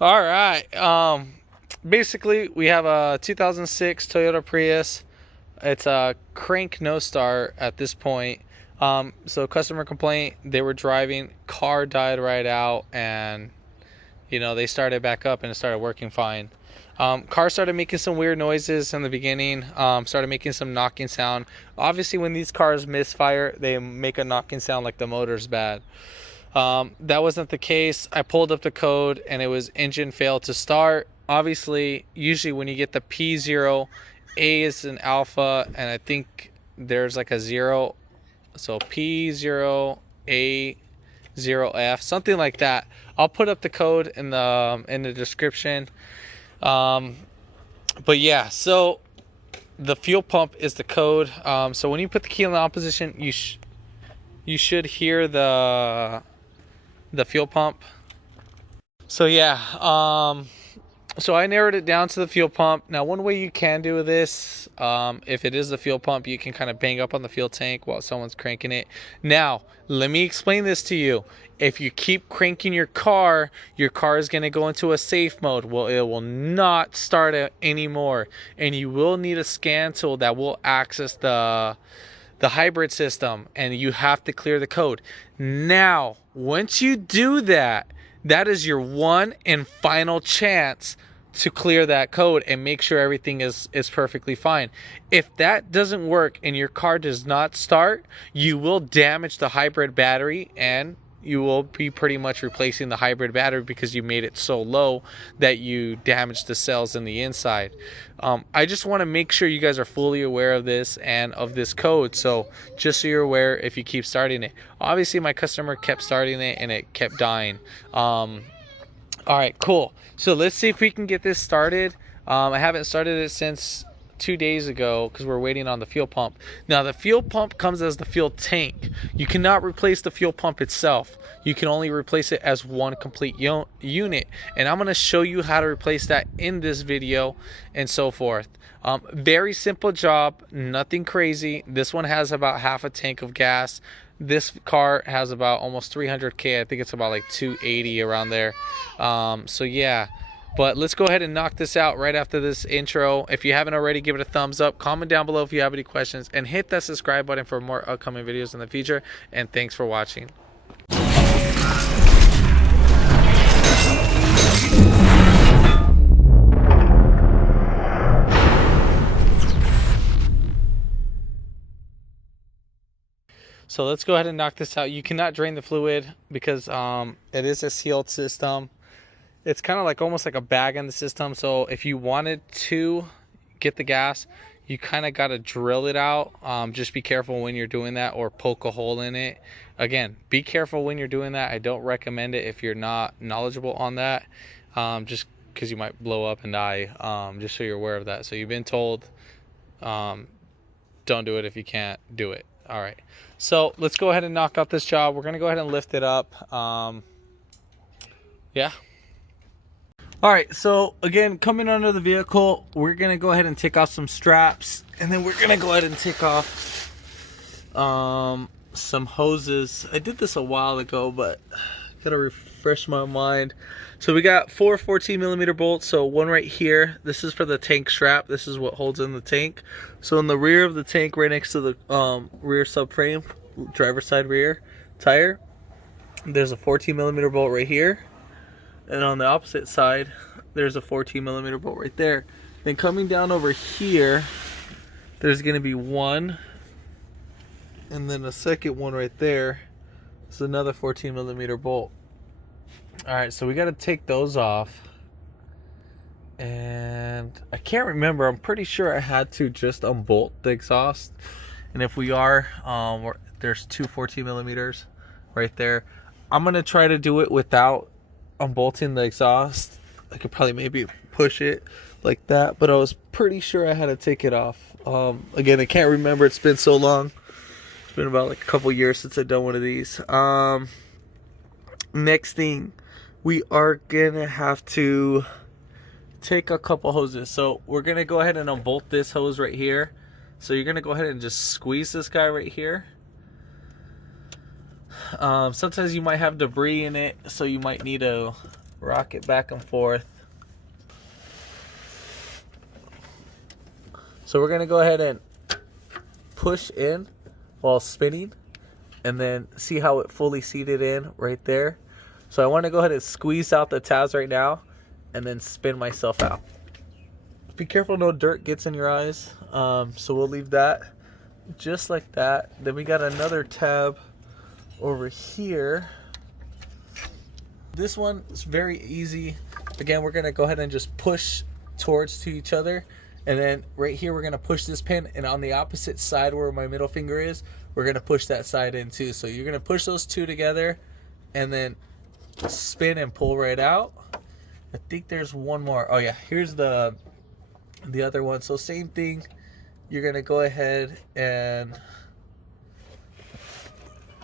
All right. Basically, we have a 2006 Toyota Prius. It's a crank no start at this point. So customer complaint, they were driving, car died right out, and they started back up and it started working fine. Car started making some weird noises in the beginning. Started making some knocking sound. Obviously, when these cars misfire, they make a knocking sound like the motor's bad. That wasn't the case. I pulled up the code and it was engine failed to start. Obviously, usually when you get the P0, A is an alpha, and I think there's like a 0. So P0, A, 0F, something like that. I'll put up the code in the description. But yeah, so the fuel pump is the code. So when you put the key in the on position, you should hear the fuel pump. So yeah, so I narrowed it down to the fuel pump. Now, one way you can do this, if it is the fuel pump, you can kind of bang up on the fuel tank while someone's cranking it. Now, let me explain this to you. If you keep cranking your car is going to go into a safe mode. Well, it will not start it anymore, and you will need a scan tool that will access the hybrid system, and you have to clear the code. Now, once you do that, that is your one and final chance to clear that code and make sure everything is perfectly fine. If that doesn't work and your car does not start, you will damage the hybrid battery, and you will be pretty much replacing the hybrid battery because you made it so low that you damaged the cells in the inside. I just want to make sure you guys are fully aware of this and of this code. So just so you're aware, if you keep starting it. Obviously, my customer kept starting it and it kept dying. All right, cool. So let's see if we can get this started. I haven't started it since 2 days ago because we're waiting on the fuel pump. Now, the fuel pump comes as the fuel tank. You cannot replace the fuel pump itself. You can only replace it as one complete unit, and I'm going to show you how to replace that in this video and so forth. Very simple job, nothing crazy. This one has about half a tank of gas. This car has about almost 300k. I think it's about like 280 around there. So yeah, but let's go ahead and knock this out right after this intro. If you haven't already, give it a thumbs up, comment down below if you have any questions, and hit that subscribe button for more upcoming videos in the future. And thanks for watching. So let's go ahead and knock this out. You cannot drain the fluid because it is a sealed system. It's kind of like almost like a bag in the system. So if you wanted to get the gas, you kind of got to drill it out. Just be careful when you're doing that, or poke a hole in it. Again, be careful when you're doing that. I don't recommend it if you're not knowledgeable on that, just because you might blow up and die. Just so you're aware of that. So you've been told, don't do it if you can't do it. All right, so let's go ahead and knock out this job. We're gonna go ahead and lift it up. Yeah. All right, so again, coming under the vehicle, we're gonna go ahead and take off some straps, and then we're gonna go ahead and take off some hoses. I did this a while ago, but gotta refresh my mind. So we got 4 14mm bolts. So one right here. This is for the tank strap. This is what holds in the tank. So in the rear of the tank, right next to the rear subframe, driver's side rear tire, there's a 14mm bolt right here. And on the opposite side, there's a 14mm bolt right there. Then coming down over here, there's going to be one, and then a second one right there. It's another 14mm bolt. All right, so we got to take those off. And I can't remember. I'm pretty sure I had to just unbolt the exhaust. And if we are, there's two 14mm right there. I'm going to try to do it without unbolting the exhaust. I could probably maybe push it like that, but I was pretty sure I had to take it off. Again, I can't remember. It's been so long. It's been about like a couple years since I've done one of these. Next thing, we are gonna have to take a couple hoses. So we're gonna go ahead and unbolt this hose right here. So you're gonna go ahead and just squeeze this guy right here. Sometimes you might have debris in it, so you might need to rock it back and forth. So we're gonna go ahead and push in while spinning, and then see how it fully seated in right there. So I want to go ahead and squeeze out the tabs right now, and then spin myself out. Be careful no dirt gets in your eyes. So we'll leave that just like that. Then we got another tab over here. This one is very easy. Again, we're gonna go ahead and just push towards to each other, and then right here we're gonna push this pin, and on the opposite side where my middle finger is, we're gonna push that side in too. So you're gonna push those two together and then spin and pull right out. I think there's one more. Oh yeah, here's the other one. So same thing, you're gonna go ahead and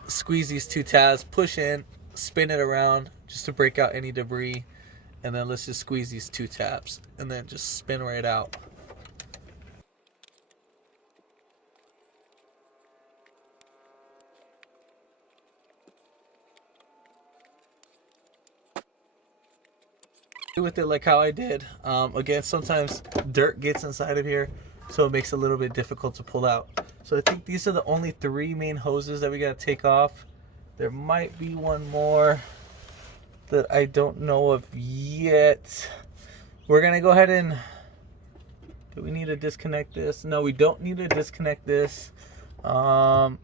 squeeze these two tabs, push in, spin it around just to break out any debris, and then let's just squeeze these two tabs and then just spin right out. With it like how I did. Again, sometimes dirt gets inside of here, so it makes it a little bit difficult to pull out. So I think these are the only three main hoses that we gotta take off. There might be one more that I don't know of yet. We're gonna go ahead and, do we need to disconnect this? No, we don't need to disconnect this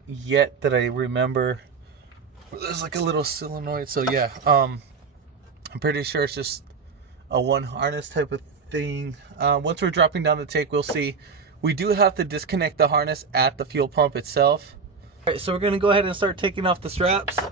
yet that I remember. There's like a little solenoid, so yeah, I'm pretty sure it's just a one harness type of thing. Once we're dropping down the tank, we'll see. We do have to disconnect the harness at the fuel pump itself. All right, so we're gonna go ahead and start taking off the straps. All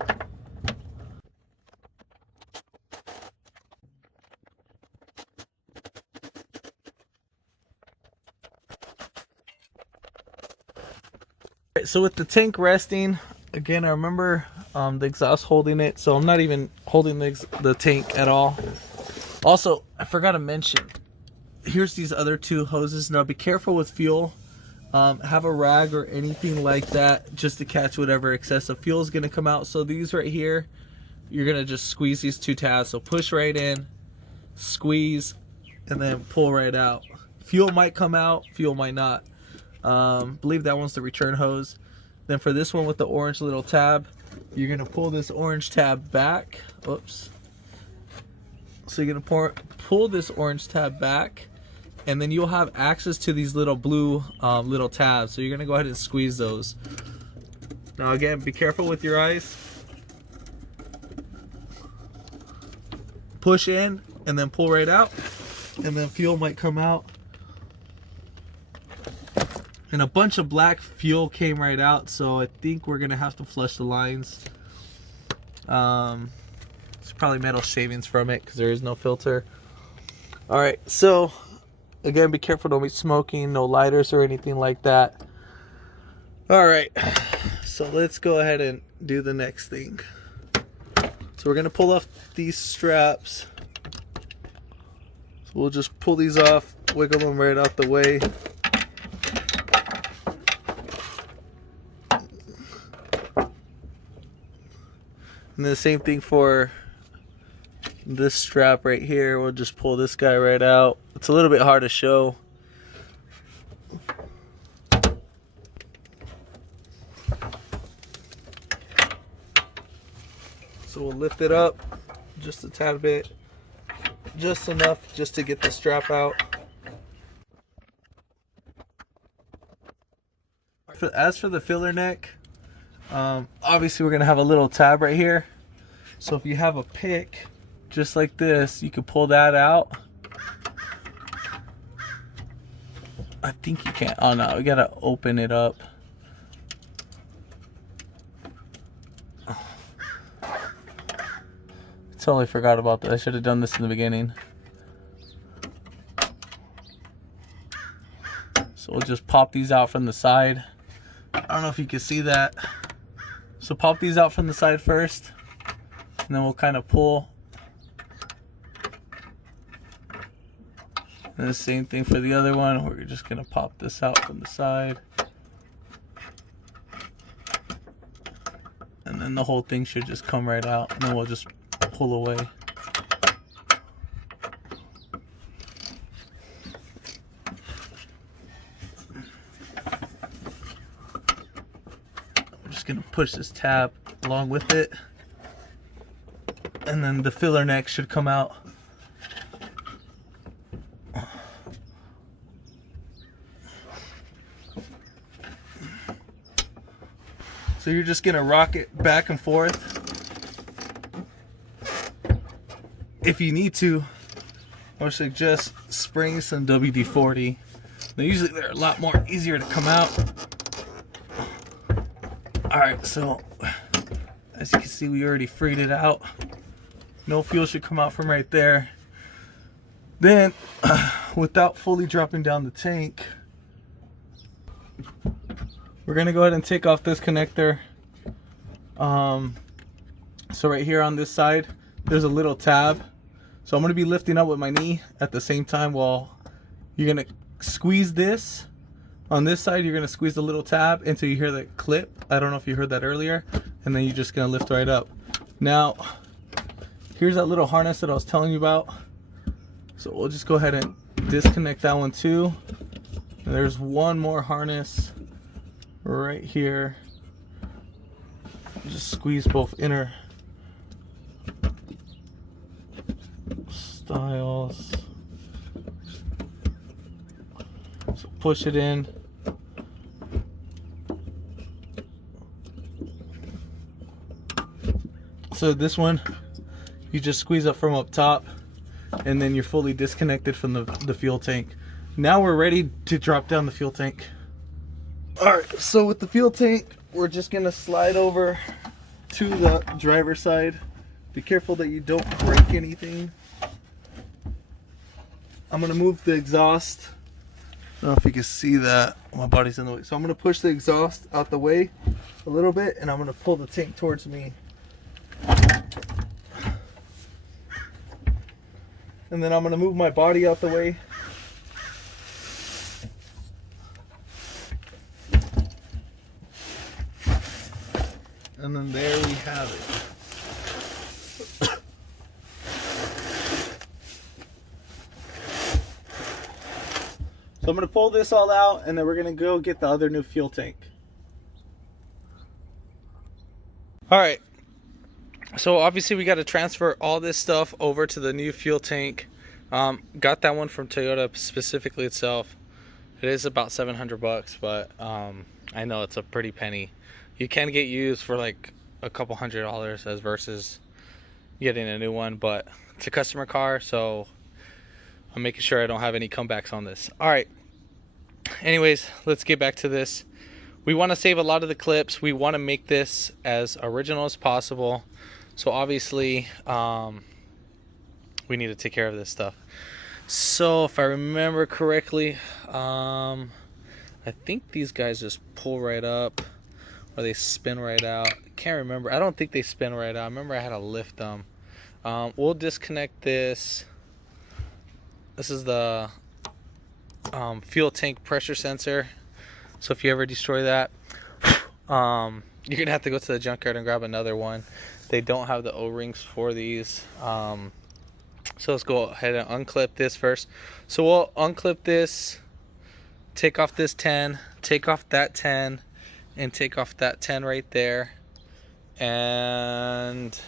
right, so with the tank resting, again, I remember the exhaust holding it, so I'm not even holding the tank at all. Also, I forgot to mention, here's these other two hoses. Now be careful with fuel. Have a rag or anything like that just to catch whatever excessive fuel is going to come out. So these right here, you're going to just squeeze these two tabs. So push right in, squeeze, and then pull right out. Fuel might come out, fuel might not. Believe that one's the return hose. Then for this one with the orange little tab, you're going to pull this orange tab back. Oops. So you're gonna pull this orange tab back, and then you'll have access to these little blue little tabs. So you're gonna go ahead and squeeze those. Now again, be careful with your eyes. Push in and then pull right out, and then fuel might come out. And a bunch of black fuel came right out, so I think we're gonna have to flush the lines. Probably metal shavings from it because there is no filter. All right, so again, be careful, don't be smoking, no lighters or anything like that. All right, so let's go ahead and do the next thing. So we're gonna pull off these straps. So we'll just pull these off, wiggle them right out the way. And the same thing for this strap right here. We'll just pull this guy right out. It's a little bit hard to show. So we'll lift it up just a tad bit, just enough just to get the strap out. As for the filler neck, obviously we're gonna have a little tab right here. So if you have a pick just like this, you can pull that out. I think you can't. Oh no, we gotta open it up. Totally forgot about that. I should have done this in the beginning. So we'll just pop these out from the side. I don't know if you can see that. So pop these out from the side first, and then we'll kind of pull. And the same thing for the other one. We're just gonna pop this out from the side. And then the whole thing should just come right out, and then we'll just pull away. gonna push this tab along with it, and then the filler neck should come out. So you're just gonna rock it back and forth. If you need to, I would suggest spraying some WD-40. Now usually they're a lot more easier to come out. Alright, so as you can see, we already freed it out. No fuel should come out from right there. Then, without fully dropping down the tank, we're gonna go ahead and take off this connector. So right here on this side, there's a little tab. So I'm gonna be lifting up with my knee at the same time while you're gonna squeeze this. On this side, you're gonna squeeze the little tab until you hear the clip. I don't know if you heard that earlier. And then you're just gonna lift right up. Now, here's that little harness that I was telling you about. So we'll just go ahead and disconnect that one too. And there's one more harness right here. Just squeeze both inner styles. So push it in. So this one, you just squeeze up from up top, and then you're fully disconnected from the fuel tank. Now we're ready to drop down the fuel tank. Alright, so with the fuel tank, we're just gonna slide over to the driver's side. Be careful that you don't break anything. I'm gonna move the exhaust. I don't know if you can see that. My body's in the way. So I'm gonna push the exhaust out the way a little bit, and I'm gonna pull the tank towards me. And then I'm gonna move my body out the way. And then there we have it. So I'm gonna pull this all out, and then we're gonna go get the other new fuel tank. All right. So obviously we got to transfer all this stuff over to the new fuel tank. Got that one from Toyota specifically itself. It is about $700, but I know it's a pretty penny. You can get used for like a couple $100 as versus getting a new one, but it's a customer car, so I'm making sure I don't have any comebacks on this. All right. Anyways, let's get back to this. We want to save a lot of the clips. We want to make this as original as possible. So obviously, we need to take care of this stuff. So if I remember correctly, I think these guys just pull right up, or they spin right out. Can't remember. I don't think they spin right out. I remember I had to lift them. We'll disconnect this. This is the fuel tank pressure sensor. So if you ever destroy that, you're gonna have to go to the junkyard and grab another one. They don't have the O-rings for these. So let's go ahead and unclip this first. So we'll unclip this, take off this 10, take off that 10, and take off that 10 right there. And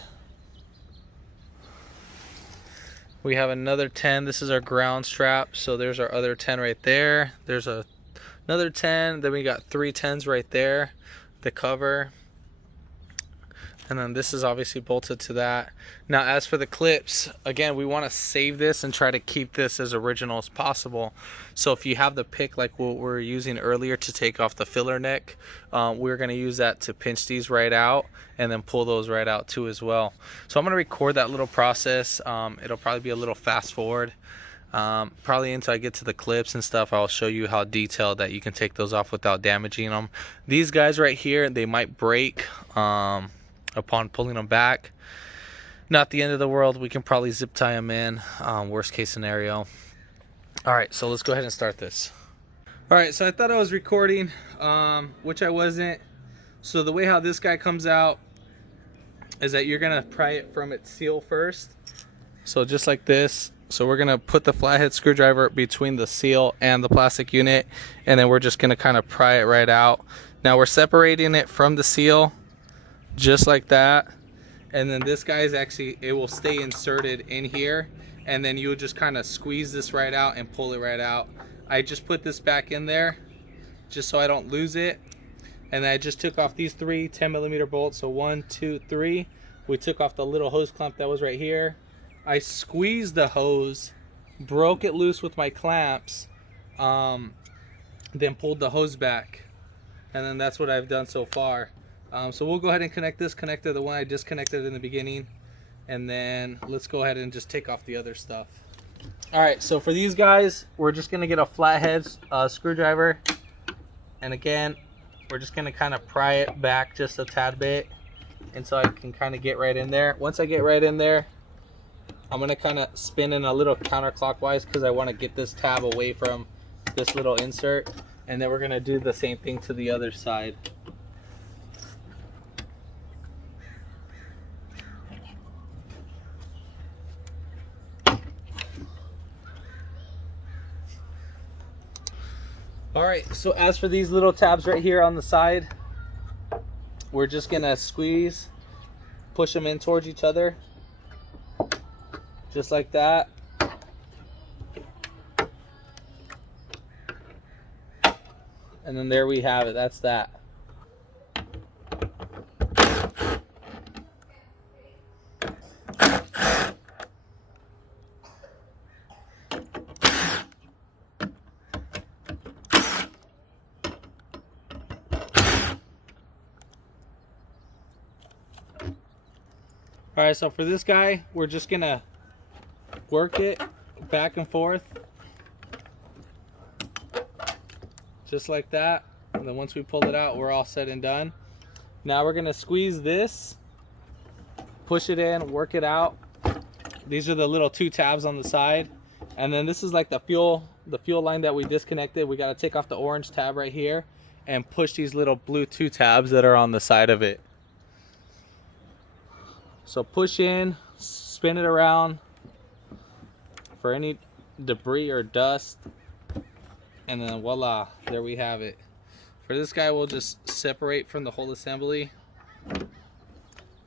we have another 10. This is our ground strap. So there's our other 10 right there. There's another 10. Then we got 3 10s right there. The cover. And then this is obviously bolted to that. Now as for the clips, again, we want to save this and try to keep this as original as possible. So if you have the pick like what we were using earlier to take off the filler neck, we're going to use that to pinch these right out and then pull those right out too as well. So I'm going to record that little process. It'll probably be a little fast forward. Probably until I get to the clips and stuff, I'll show you how detailed that you can take those off without damaging them. These guys right here, they might break upon pulling them back. Not the end of the world. We can probably zip tie them in, worst case scenario. All right, so let's go ahead and start this. All right, so I thought I was recording, which I wasn't. So the way how this guy comes out is that you're gonna pry it from its seal first. So just like this, So we're gonna put the flathead screwdriver between the seal and the plastic unit, and then we're just gonna kind of pry it right out. Now we're separating it from the seal, just like that. And then this guy's actually, it will stay inserted in here, and then you would just kind of squeeze this right out and pull it right out. I just put this back in there just so I don't lose it. And I just took off these 3 10mm bolts. So 1, 2, 3. We took off the little hose clamp that was right here. I squeezed the hose, broke it loose with my clamps, then pulled the hose back. And then that's what I've done so far. So we'll go ahead and connect this connector, the one I disconnected in the beginning, and then let's go ahead and just take off the other stuff. All right, so for these guys, we're just gonna get a flathead screwdriver, and again, we're just gonna kind of pry it back just a tad bit, and so I can kind of get right in there. Once I get right in there, I'm gonna kind of spin in a little counterclockwise because I want to get this tab away from this little insert, and then we're gonna do the same thing to the other side. All right, so as for these little tabs right here on the side, we're just gonna squeeze, push them in towards each other, just like that. And then there we have it, that's that. All right, so for this guy, we're just gonna work it back and forth, just like that. And then once we pull it out, we're all said and done. Now we're gonna squeeze this, push it in, work it out. These are the little 2 tabs on the side. And then this is like the fuel line that we disconnected. We gotta take off the orange tab right here and push these little blue 2 tabs that are on the side of it. So push in, spin it around for any debris or dust, and then voila, there we have it. For this guy, we'll just separate from the whole assembly,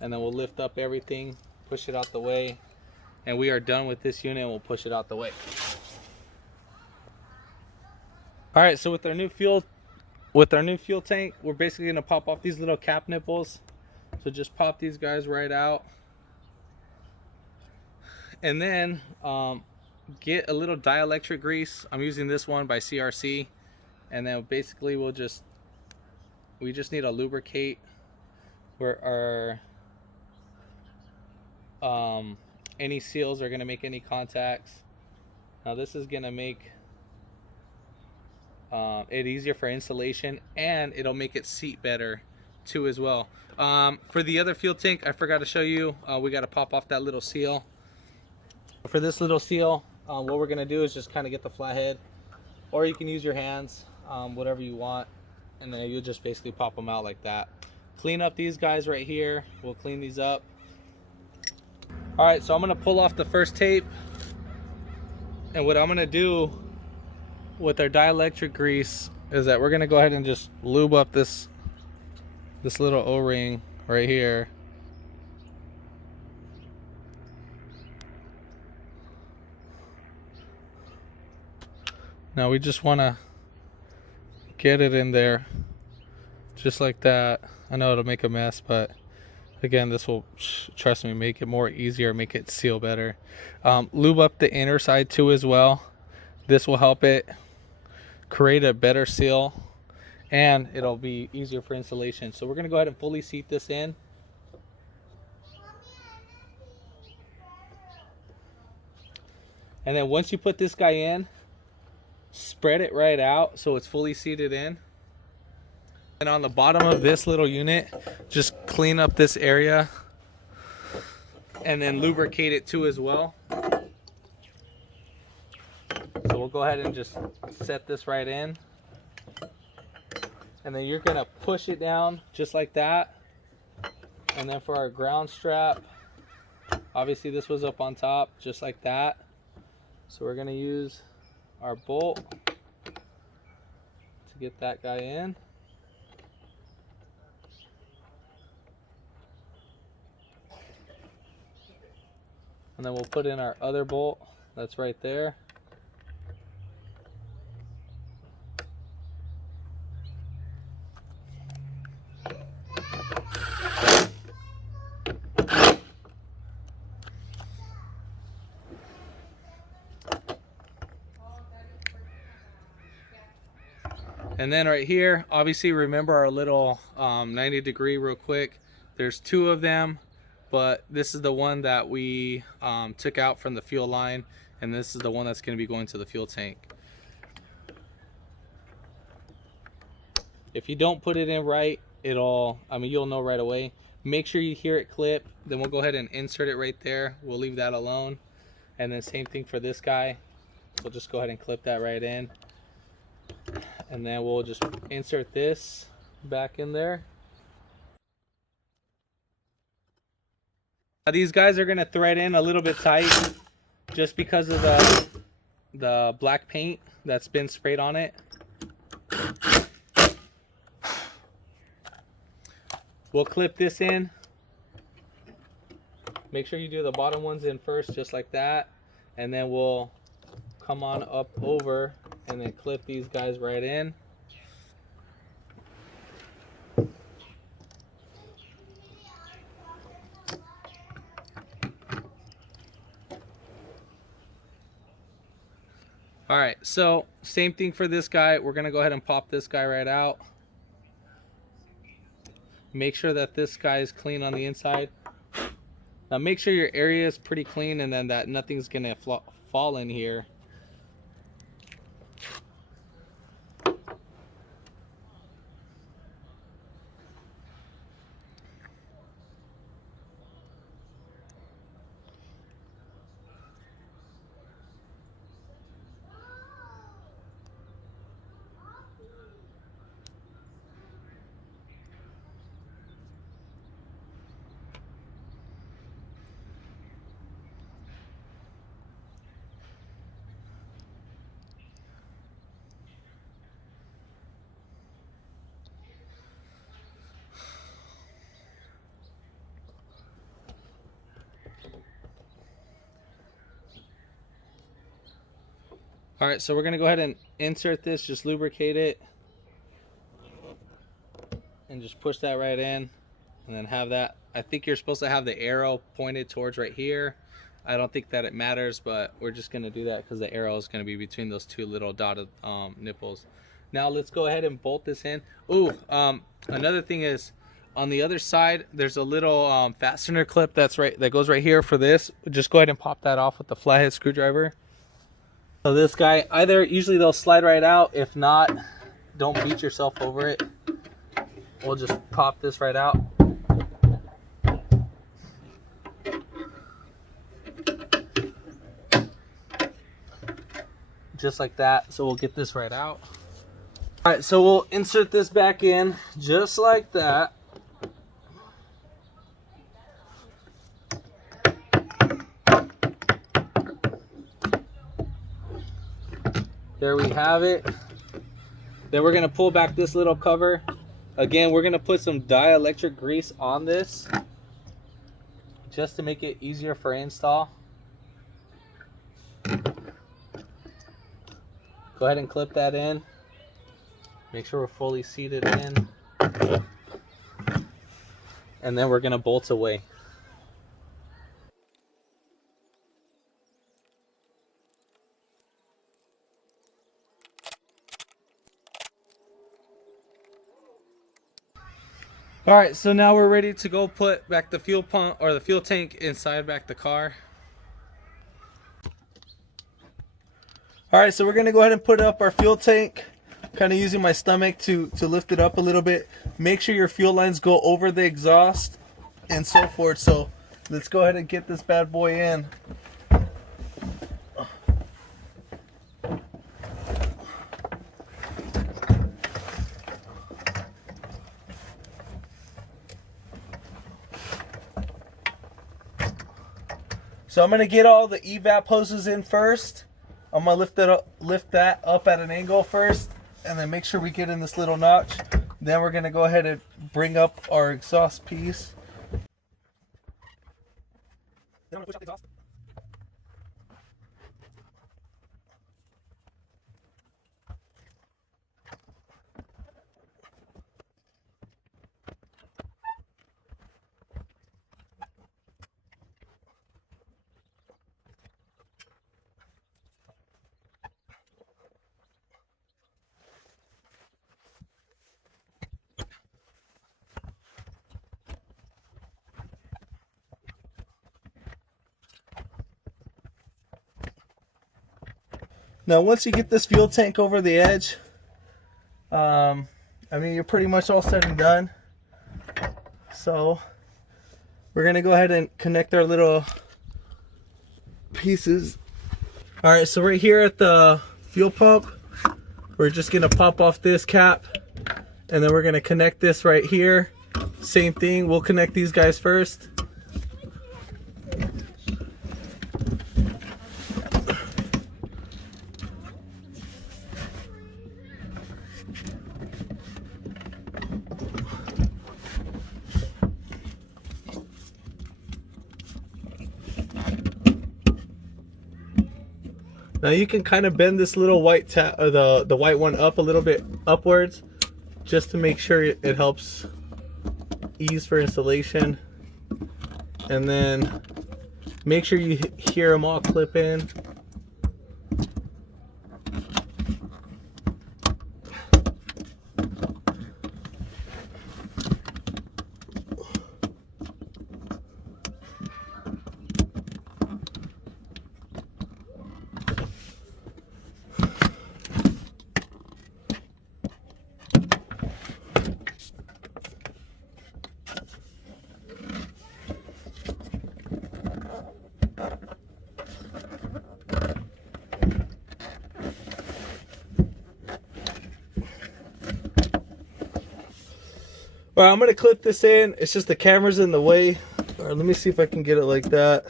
and then we'll lift up everything, push it out the way, and we are done with this unit, and we'll push it out the way. All right, so with our new fuel tank, we're basically gonna pop off these little cap nipples. So just pop these guys right out, and then get a little dielectric grease. I'm using this one by CRC, and then basically we just need to lubricate where our any seals are going to make any contacts. Now this is going to make it easier for installation, and it'll make it seat better too as well. For the other fuel tank, I forgot to show you, we got to pop off that little seal. For this little seal, what we're going to do is just kind of get the flathead, or you can use your hands, whatever you want, and then you'll just basically pop them out like that. Clean up these guys right here. We'll clean these up. All right, so I'm going to pull off the first tape, and what I'm going to do with our dielectric grease is that we're going to go ahead and just lube up this little O-ring right here. Now we just want to get it in there just like that. I know it'll make a mess, but again, this will, trust me, make it more easier, make it seal better. Lube up the inner side too as well. This will help it create a better seal, and it'll be easier for installation. So we're going to go ahead and fully seat this in. And then once you put this guy in, spread it right out so it's fully seated in. And on the bottom of this little unit, just clean up this area and then lubricate it too as well. So we'll go ahead and just set this right in. And then you're gonna push it down just like that. And then for our ground strap, obviously this was up on top just like that. So we're gonna use our bolt to get that guy in. And then we'll put in our other bolt that's right there. And then right here, obviously remember our little 90 degree real quick. There's two of them, but this is the one that we took out from the fuel line, and this is the one that's going to be going to the fuel tank. If you don't put it in right, you'll know right away. Make sure you hear it clip, then we'll go ahead and insert it right there. We'll leave that alone. And then same thing for this guy. We'll just go ahead and clip that right in. And then we'll just insert this back in there. Now these guys are going to thread in a little bit tight just because of the black paint that's been sprayed on it. We'll clip this in. Make sure you do the bottom ones in first, just like that. And then we'll come on up over and then clip these guys right in. All right, so same thing for this guy. We're gonna go ahead and pop this guy right out. Make sure that this guy is clean on the inside. Now make sure your area is pretty clean and then that nothing's gonna fall in here. All right, so we're gonna go ahead and insert this, just lubricate it, and just push that right in, and then have that. I think you're supposed to have the arrow pointed towards right here. I don't think that it matters, but we're just gonna do that because the arrow is gonna be between those two little dotted nipples. Now let's go ahead and bolt this in. Ooh, another thing is, on the other side, there's a little fastener clip that goes right here for this. Just go ahead and pop that off with the flathead screwdriver. So this guy, usually they'll slide right out. If not, don't beat yourself over it. We'll just pop this right out. Just like that. So we'll get this right out. All right, so we'll insert this back in just like that. There we have it. Then we're gonna pull back this little cover. Again, we're gonna put some dielectric grease on this just to make it easier for install. Go ahead and clip that in. Make sure we're fully seated in. And then we're gonna bolt away. All right, so now we're ready to go put back the fuel pump or the fuel tank inside back the car. All right, so we're gonna go ahead and put up our fuel tank. Kind of using my stomach to lift it up a little bit. Make sure your fuel lines go over the exhaust and so forth. So let's go ahead and get this bad boy in. So I'm going to get all the evap hoses in first, I'm gonna lift that up at an angle first, and then make sure we get in this little notch. Then we're gonna go ahead and bring up our exhaust piece. Then I'm gonna push out the exhaust. Now, once you get this fuel tank over the edge, I mean, you're pretty much all said and done. So we're gonna go ahead and connect our little pieces. All right, so right here at the fuel pump, we're just gonna pop off this cap, and then we're gonna connect this right here. Same thing, we'll connect these guys first. Now you can kind of bend this little white or the white one up a little bit upwards, just to make sure it helps ease for installation. And then make sure you hear them all clip in. All right, I'm gonna clip this in. It's just the camera's in the way. All right, let me see if I can get it like that.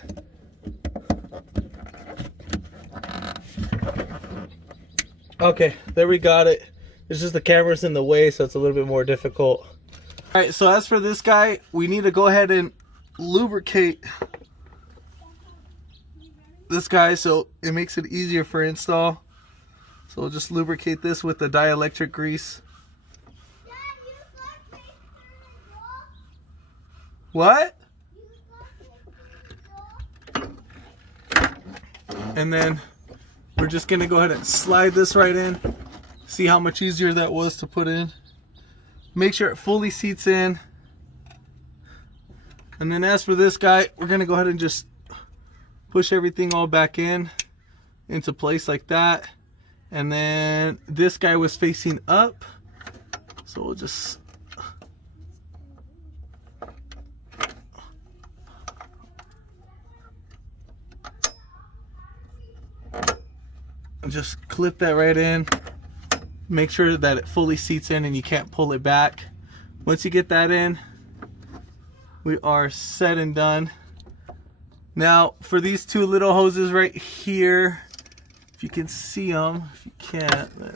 Okay, there we got it. It's just the camera's in the way, so it's a little bit more difficult. All right, so as for this guy, we need to go ahead and lubricate this guy so it makes it easier for install. So we'll just lubricate this with the dielectric grease. What? And then we're just gonna go ahead and slide this right in. See how much easier that was to put in. Make sure it fully seats in. And then as for this guy, we're gonna go ahead and just push everything all back in into place like that. And then this guy was facing up, so we'll just clip that right in. Make sure that it fully seats in and you can't pull it back. Once you get that in, we are set and done. Now for these two little hoses right here, if you can see them, if you can't, then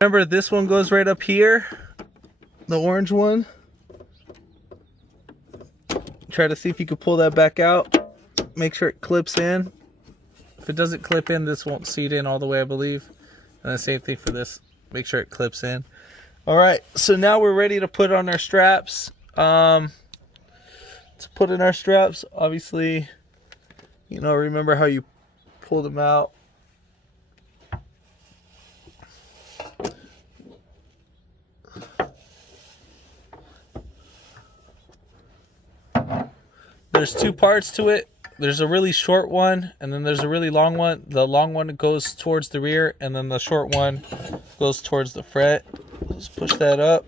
remember, this one goes right up here, the orange one. Try to see if you can pull that back out. Make sure it clips in. If it doesn't clip in, this won't seat in all the way, I believe. And the same thing for this. Make sure it clips in. All right, so now we're ready to put on our straps. To put in our straps, obviously, you know, remember how you pull them out. There's two parts to it. There's a really short one, and then there's a really long one. The long one goes towards the rear, and then the short one goes towards the fret. Let's push that up.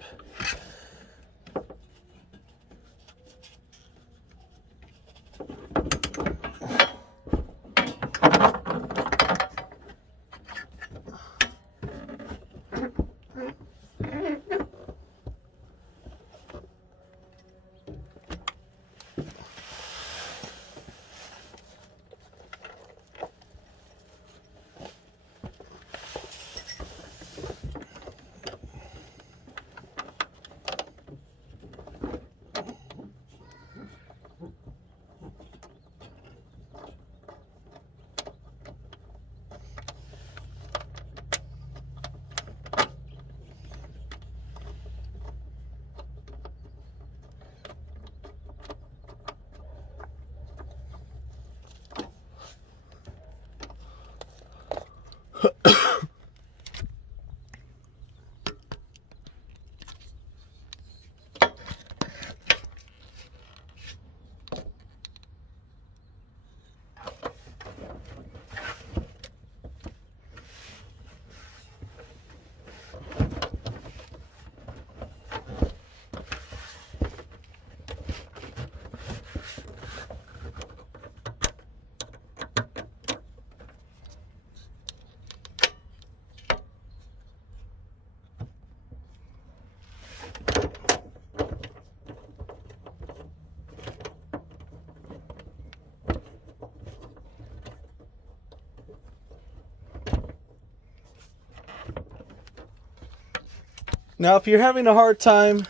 Now, if you're having a hard time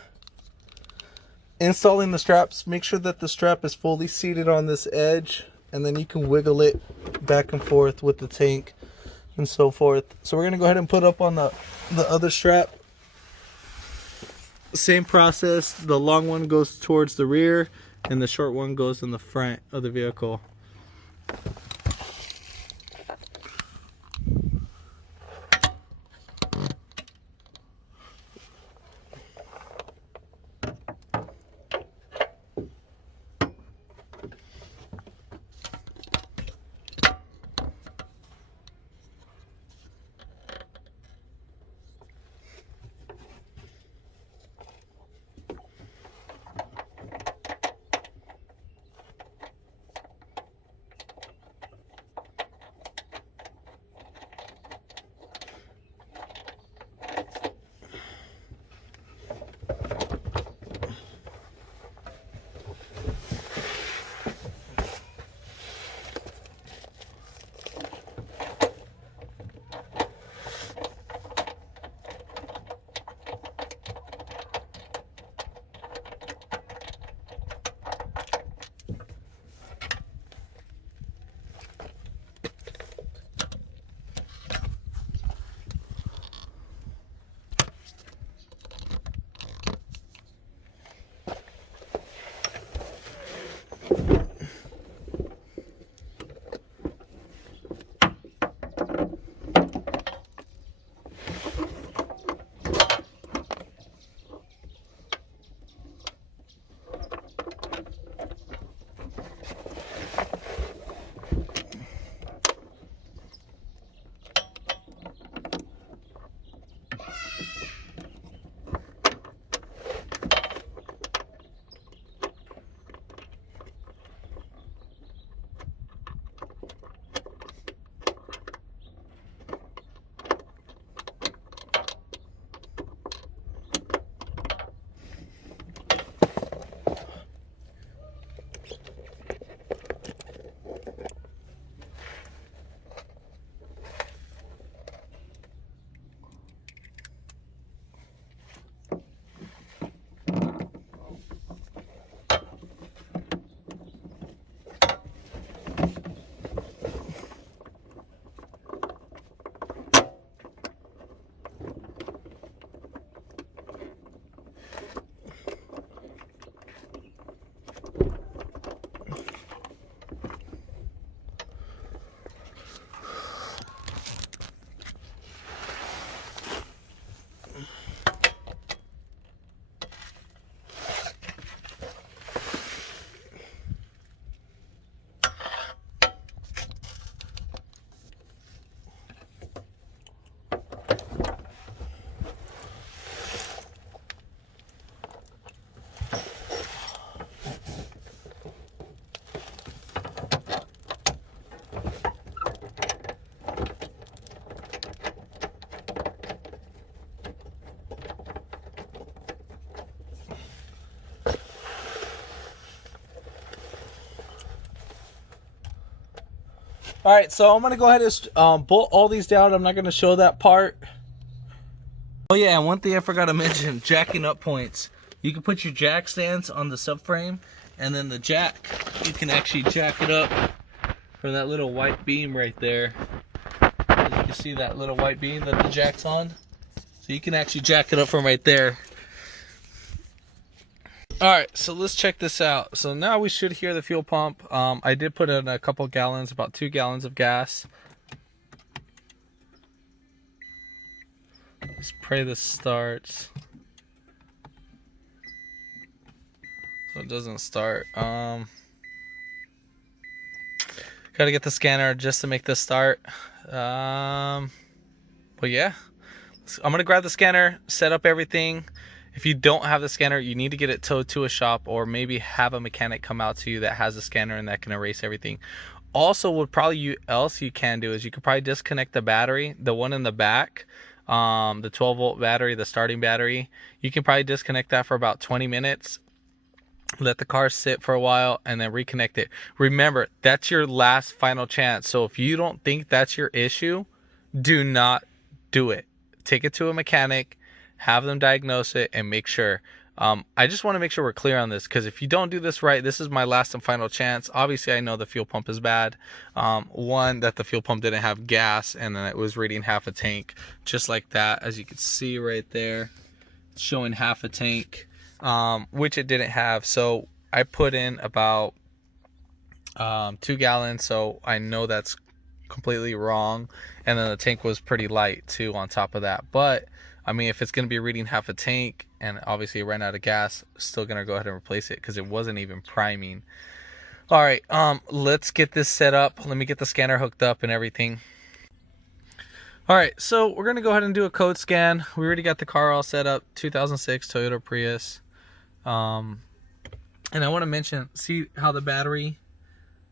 installing the straps, make sure that the strap is fully seated on this edge, and then you can wiggle it back and forth with the tank and so forth. So we're gonna go ahead and put up on the other strap. Same process. The long one goes towards the rear and the short one goes in the front of the vehicle. All right, so I'm gonna go ahead and bolt all these down. I'm not gonna show that part. Oh yeah, and one thing I forgot to mention, jacking up points. You can put your jack stands on the subframe, and then the jack, you can actually jack it up from that little white beam right there. As you can see that little white beam that the jack's on. So you can actually jack it up from right there. Alright, so let's check this out. So now we should hear the fuel pump. I did put in a couple gallons, about 2 gallons of gas. Let's pray this starts. So it doesn't start. Gotta get the scanner just to make this start. But yeah, I'm gonna grab the scanner, set up everything. If you don't have the scanner, you need to get it towed to a shop, or maybe have a mechanic come out to you that has a scanner and that can erase everything. Also, what probably you can do is you could probably disconnect the battery, the one in the back, the 12-volt battery, the starting battery. You can probably disconnect that for about 20 minutes. Let the car sit for a while and then reconnect it. Remember, that's your last final chance. So if you don't think that's your issue, do not do it. Take it to a mechanic. have them diagnose it and make sure. I just want to make sure we're clear on this, because if you don't do this right, this is my last and final chance. Obviously, I know the fuel pump is bad. One, that the fuel pump didn't have gas, and then it was reading half a tank, just like that. As you can see right there, it's showing half a tank, which it didn't have. So I put in about 2 gallons, so I know that's completely wrong. And then the tank was pretty light too on top of that. But I mean, if it's going to be reading half a tank and obviously it ran out of gas, still going to go ahead and replace it because it wasn't even priming. All right, let's get this set up. Let me get the scanner hooked up and everything. All right, so we're going to go ahead and do a code scan. We already got the car all set up, 2006 Toyota Prius. And I want to mention, see how the battery,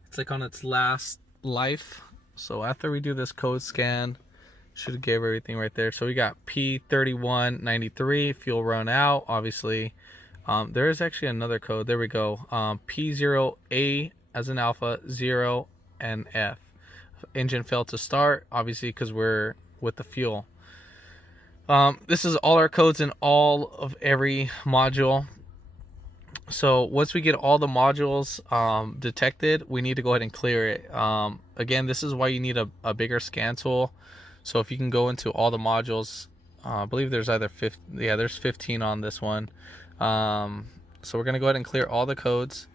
it's like on its last life. So after we do this code scan, should have gave everything right there. So we got P3193, fuel run out, obviously. There is actually another code. There we go. P0A as in alpha, 0 and F. Engine failed to start, obviously, because we're with the fuel. This is all our codes in all of every module. So once we get all the modules detected, we need to go ahead and clear it. Again, this is why you need a bigger scan tool. So if you can go into all the modules, I believe there's either 15, yeah, there's 15 on this one. So we're gonna go ahead and clear all the codes.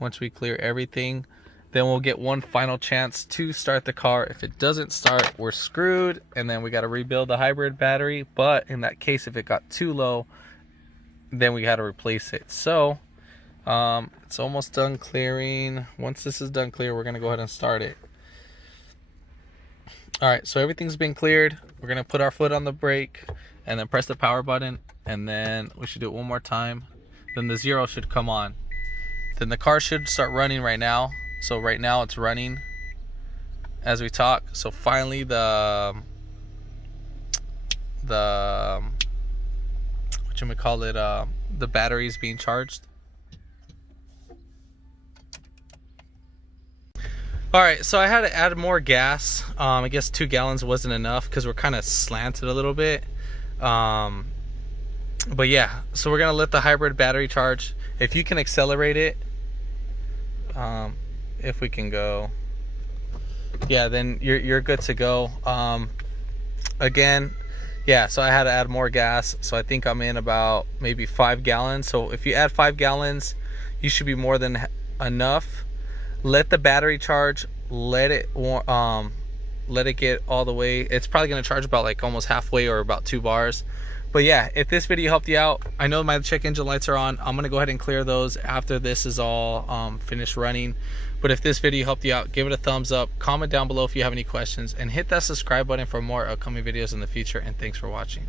Once we clear everything, then we'll get one final chance to start the car. If it doesn't start, we're screwed, and then we got to rebuild the hybrid battery. But in that case, if it got too low, then we got to replace it. So it's almost done clearing. Once this is done clear, we're going to go ahead and start it. All right, so everything's been cleared. We're going to put our foot on the brake and then press the power button, and then we should do it one more time. Then the 0 should come on. Then the car should start running right now. So right now it's running as we talk. So finally the the battery is being charged. All right, so I had to add more gas. I guess 2 gallons wasn't enough because we're kind of slanted a little bit. But yeah, so we're gonna let the hybrid battery charge. If you can accelerate it, if we can go, yeah, then you're good to go. Again, yeah, so I had to add more gas, so I think I'm in about maybe 5 gallons. So if you add 5 gallons, you should be more than enough. Let the battery charge, let it get all the way. It's probably going to charge about like almost halfway or about 2 bars. But yeah, if this video helped you out, I know my check engine lights are on. I'm going to go ahead and clear those after this is all finished running. But if this video helped you out, give it a thumbs up, comment down below if you have any questions, and hit that subscribe button for more upcoming videos in the future. And thanks for watching.